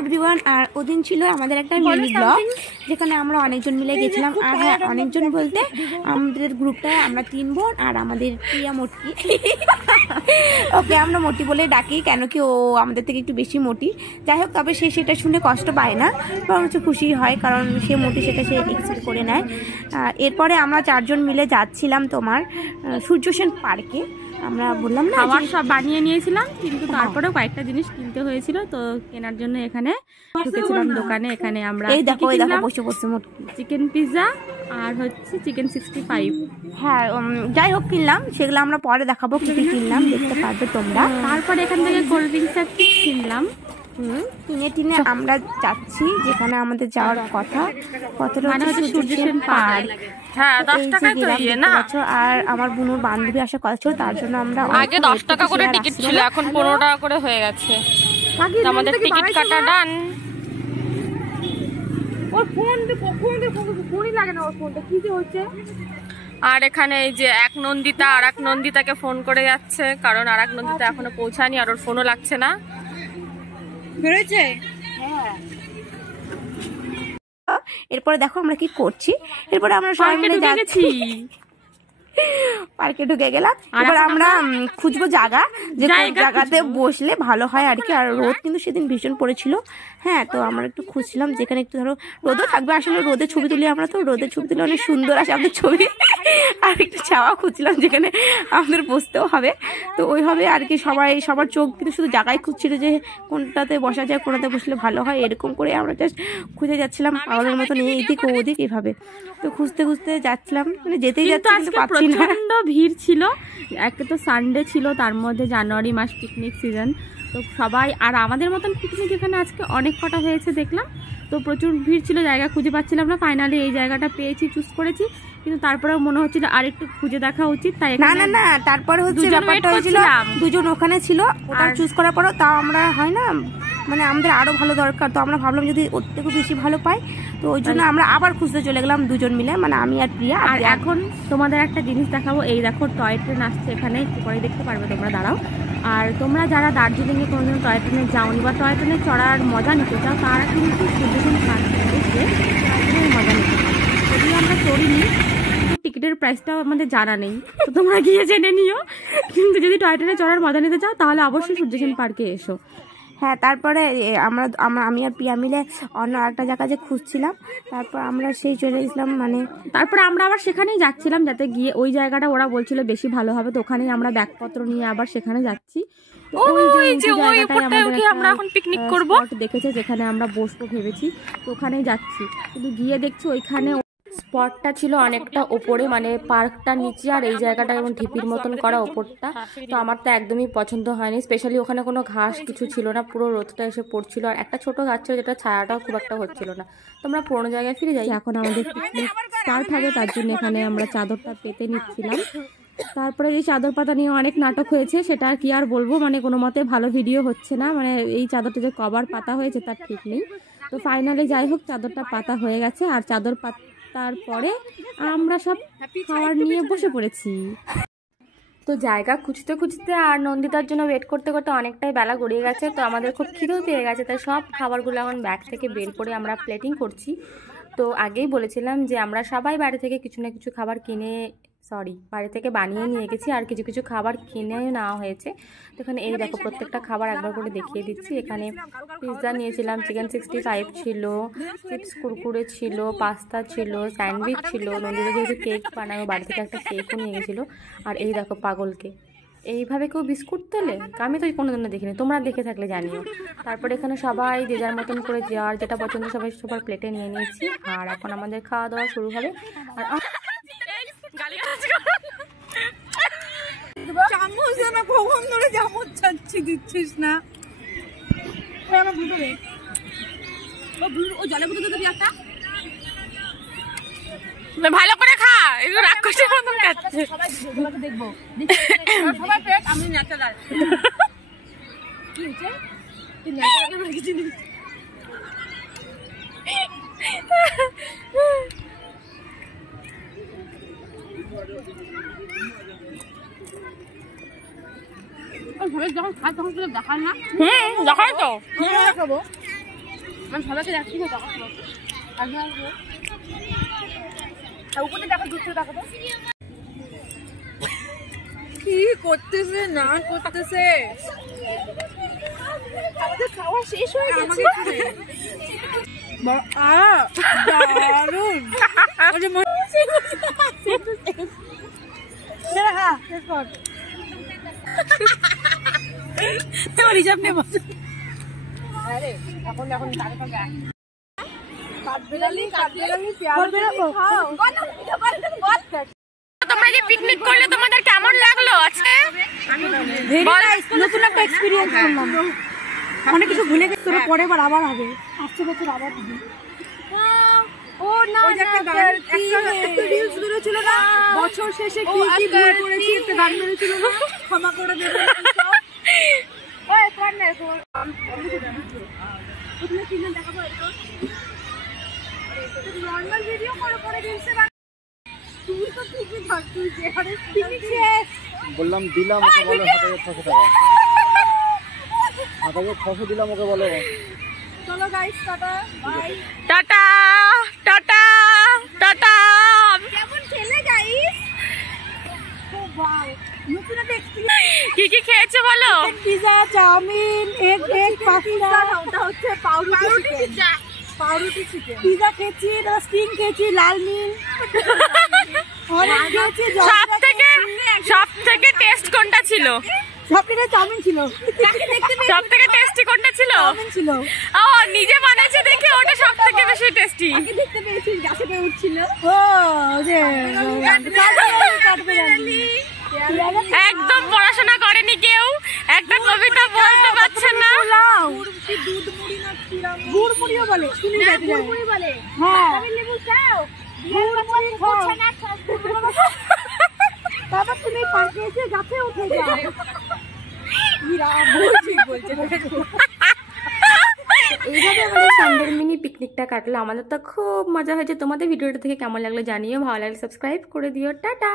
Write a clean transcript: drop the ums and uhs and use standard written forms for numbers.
Everyone, আর ওদিন ছিল আমাদের একটা মিনি ব্লগ যেখানে আমরা অনেকজন মিলে গেছিলাম। আর হ্যাঁ, অনেকজন বলতে আমাদের গ্রুপটায় আমরা 3 বোন আর আমাদের প্রিয়া মোটি, ওকে আমরা মোটি বলে ডাকি, কেন কি ও আমাদের থেকে একটু বেশি মোটি। যাই হোক, তবে সে সেটা শুনে কষ্ট পায় না, বরঞ্চ খুশি হয়, কারণ সে মোটি সেটা সে এক্সপেক্ট করে নেয়। এরপরে আমরা 4 জন মিলে যাচ্ছিলাম তোমার সূর্য সেন পার্কে। আমরা বললাম না খাবার সব বানিয়ে নিয়েছিলাম, কিন্তু তারপরে কয়েকটা জিনিস কিনতে হয়েছিল, তো কেনার জন্য এখানে ঢুকেছিলাম দোকানে। এখানে আমরা এই দেখো বসে বসে চিকেন পিৎজা আর হচ্ছে চিকেন 65। হ্যাঁ, যাই হোক কিনলাম, সেগুলো আমরা পরে দেখাবো কি কি কিনলাম, দেখতে পারবে তোমরা। তারপরে এখান থেকে কোল্ড ড্রিঙ্কস আর চিপস কিনলাম। কিনে আমরা যাচ্ছি যেখানে আমাদের যাওয়ার কথা, কতটা মানে হচ্ছে সূর্য সেন পার্ক। হ্যাঁ, 10 টাকায় তো ইয়ে না। আর আমার বোনের বান্ধবী আসার কথা ছিল, তার জন্য আমরা আগে 10 টাকা করে টিকিট ছিল, এখন 15 টাকা করে হয়ে গেছে। আমাদের টিকিট কাটা ডান। ওর ফোনই লাগে না, ওর ফোনটা কি যে হচ্ছে। আর এখানে এই যে এক নন্দিতা আর এক নন্দিতাকে ফোন করে যাচ্ছে, কারণ আর এক নন্দিতা এখনো পৌঁছায়নি আর ওর ফোনও লাগছে না। বেরোচ্ছে। এরপরে দেখো আমরা কি করছি। এরপরে আমরা সবাই মিলে যাচ্ছি, পার্কে ঢুকে গেলাম। এবার আমরা খুঁজবো জায়গা, যে কোন জায়গাতে বসলে ভালো হয় আর কি। আর রোদ কিন্তু সেদিন ভীষণ পড়েছিল। হ্যাঁ, তো আমরা একটু খুঁজছিলাম যেখানে একটু ধরো রোদও থাকবে। আসলে রোদে ছবি তুলি আমরা, তো রোদে ছবি তুলে অনেক সুন্দর আসে আমাদের ছবি। আর একটু ছাওয়া খুঁজছিলাম যেখানে আমাদের বসতেও হবে, তো ওইভাবে আর কি। সবার চোখ কিন্তু শুধু জায়গায় খুঁজছিল যে কোনটাতে বসা যায়, কোনটাতে বসলে ভালো হয়, এরকম করে আমরা জাস্ট খুঁজে যাচ্ছিলাম পাগলের মতো নিয়ে, এদিক ও ওদিক এভাবে। তো খুঁজতে যাচ্ছিলাম, মানে যেতেই যাচ্ছি কিন্তু পাচ্ছি না। প্রচন্ড ভিড় ছিল, একে তো সানডে ছিল, তার মধ্যে জানুয়ারি মাস পিকনিক সিজন, তো সবাই আর আমাদের মতন পিকনিক এখানে আজকে অনেক কটা হয়েছে দেখলাম। তো প্রচুর ভিড় ছিল, জায়গা খুঁজে পাচ্ছিলাম না। ফাইনালি এই জায়গাটা পেয়েছি, চুজ করেছি, কিন্তু তারপরেও মনে হচ্ছিল আর একটু খুঁজে দেখা উচিত, তাই না তারপরে হচ্ছে ব্যাপারটা হয়েছিল 2 জন ওখানে ছিল, ওটা চুজ করার পরও তাও আমরা হয় না, মানে আমাদের আরো ভালো দরকার, তো আমরা ভাবলাম যদি ওর থেকে বেশি ভালো পাই, তো ওই জন্য আমরা আবার খুঁজতে চলে গেলাম 2 জন মিলে, মানে আমি আর প্রিয়া। আর এখন তোমাদের একটা জিনিস দেখাবো, এই দেখো টয় ট্রেন আসছে এখানে, একটু পরে দেখতে পারবে তোমরা, দাঁড়াও। আর তোমরা যারা দার্জিলিংয়ে কোনোদিন টয় ট্রেনে যাওনি বা টয় ট্রেনে চড়ার মজা নিতে চাও, তারা কিন্তু সূর্য সেন পার্কে এসে মজা নিতে চাও। যদিও আমরা চড়িনি, টিকিটের প্রাইসটাও আমাদের জানা নেই, তো তোমরা গিয়ে জেনে নিও। কিন্তু যদি টয় ট্রেনে চড়ার মজা নিতে চাও তাহলে অবশ্যই সূর্য সেন পার্কে এসো। হ্যাঁ, তারপরে আমি আর প্রিয়া মিলে অন্য একটা জায়গা যে খুঁজছিলাম, তারপর আমরা সেই চলে গেছিলাম, মানে তারপরে আমরা আবার সেখানেই যাচ্ছিলাম, যাতে গিয়ে ওই জায়গাটা ওরা বলছিল বেশি ভালো হবে, তো ওখানেই আমরা ব্যাগপত্র নিয়ে আবার সেখানে যাচ্ছি। আমরা এখন পিকনিক করবো, দেখেছে যেখানে আমরা বসবো ভেবেছি, তো ওখানেই যাচ্ছি। কিন্তু গিয়ে দেখছি ওইখানে স্পটটা ছিল অনেকটা ওপরে, মানে পার্কটা নিচে আর এই জায়গাটা এবং ঢিপির মতন করা ওপরটা, তো আমার তো একদমই পছন্দ হয়নি। স্পেশালি ওখানে কোনো ঘাস কিছু ছিল না, পুরো রোদটা এসে পড়ছিল, আর একটা ছোট গাছ ছিল যেটা ছায়াটাও খুব একটা হচ্ছিল না। তো আমরা পুরোনো জায়গায় ফিরে যাই। এখন আমাদের পিকনিক স্টার্ট হবে, তার জন্য এখানে আমরা চাদরটা পেতে নিচ্ছিলাম। তারপরে এই চাদর পাতা নিয়ে অনেক নাটক হয়েছে, সেটা আর কি আর বলবো, মানে কোনো মতে ভালো ভিডিও হচ্ছে না, মানে এই চাদরটা যে কভার পাতা হয়েছে তার ঠিক নেই। তো ফাইনালি যাই হোক চাদরটা পাতা হয়ে গেছে, আর চাদর তারপরে আমরা সব খাবার নিয়ে বসে পড়েছি। তো জায়গা খুঁজতে খুঁজতে আর নন্দিতার জন্য ওয়েট করতে করতে অনেকটাই বেলা গড়িয়ে গেছে, তো আমাদের খুব খিদেও পেয়ে গেছে, তাই সব খাবারগুলো এখন ব্যাগ থেকে বের করে আমরা প্লেটিং করছি। তো আগেই বলেছিলাম যে আমরা সবাই বাড়ি থেকে কিছু না কিছু খাবার বাড়ি থেকে বানিয়ে নিয়ে গেছি, আর কিছু কিছু খাবার কিনে নেওয়া হয়েছে। তো এখানে এই দেখো প্রত্যেকটা খাবার একবার করে দেখিয়ে দিচ্ছি। এখানে পিৎজা নিয়েছিলাম, চিকেন 65 ছিল, চিপস কুরকুরে ছিল, পাস্তা ছিল, স্যান্ডউইচ ছিল, নন্দিতা যেহেতু কেক বানায় বাড়ি থেকে একটা কেকও নিয়ে গেছিলো। আর এই দেখো পাগলকে এইভাবে কেউ বিস্কুট তোলে, আমি তো কোনোদিনও দেখিনি, তোমরা দেখে থাকলে জানিও। তারপরে এখানে সবাই যে যার মতন করে যার যেটা পছন্দ সবার প্লেটে নিয়ে নিয়েছি, আর এখন আমাদের খাওয়া দাওয়া শুরু হবে। আর চামচ না কখন ধরে চামচ চাচ্ছি দিচ্ছিস না, জলে মতো দিবি একটা, ভালো করে খা, এগুলো রাক্ষসের মতন খাচ্ছে। সবাই দেখবো সবাই পেট, আমি ন্যাচারাল। কি হচ্ছে তুই ন্যাচারাল কিছু নেই। যখন খাই তখন তো দেখার না। দেখাই তো। দেখাবো মানে সবাইকে দেখছি তো দেখাবো। উপরে দেখা দূর থেকে দেখাবো কি করতেছে না করতেছে। আমাদের খাওয়া শেষ হয়ে গেছে। দারুণ রিজার্ভ নেব। আরে এখন এখন দাঁড়ে থাকা কাঠবেড়ালি তোমরা যে পিকনিক করলে তোমাদের কেমন লাগলো আজকে? নতুন একটা এক্সপিরিয়েন্স করলাম, অনেক কিছু ভুলে গেছি। তোরা পরে আবার হবে, আসছে বছর আবার হবে। ও না একটা রিলস বেরোছিল না বছর শেষে কি কি ভুল করেছি, একটা গান বেরোছিল না ক্ষমা করে দেবে ওই কার না তুমি কি দেখাবো এটা নরমাল ভিডিও করে পরে রিলসে তুই তো ঠিকই থাক তুই যে হারে পিকনিক শেষ বললাম দিলাম ওকে বলো 7600 টাকা 7600 দিলাম ওকে বলো। চলো guys tata bye. Tata tata tata. কেমন খেলে গাইস? ও ওয়াও নতুন একটা এক্সপেরিয়েন্স। কি কি খেয়েছো বলো? পিজা, চাউমিন, এগ পাস্তা, ওটা হচ্ছে পাউরুটি পিজা, পাউরুটি চিকেন। পিজা খেয়েছি, তারপর স্টিং খেয়েছি, লাল মিন সব থেকে টেস্ট কোনটা ছিল? সব থেকে চাউমিন ছিল, সব থেকে টেস্টি কোনটা ছিল? চাউমিন ছিল। ও নিজে বানাইছে দেখে ওটা সব থেকে বেশি টেস্টি। আগে দেখতে পেয়েছি গাছে পেয়ে উঠছিল। ও যে কাঠবেড়ালি একদম পড়াশোনা করেনি কেউ, একটা কবিতা বলতে পারছে না। দুধ মুড়ি না চিড়া গুড় মুড়িও বলে, শুনি না যাইতে যায়। মুড়ি বলে। হ্যাঁ আমি লেবু খাও গুড় মুড়ি খাও। না খাও তারপর তুমি পার্কে এসে গাছে উঠে যাও। এইভাবে আমাদের সানডের মিনি পিকনিকটা কাটলো। আমাদের তো খুব মজা হয়েছে। তোমাদের ভিডিওটা থেকে কেমন লাগলো জানিও, ভালো লাগলে সাবস্ক্রাইব করে দিও। টাটা।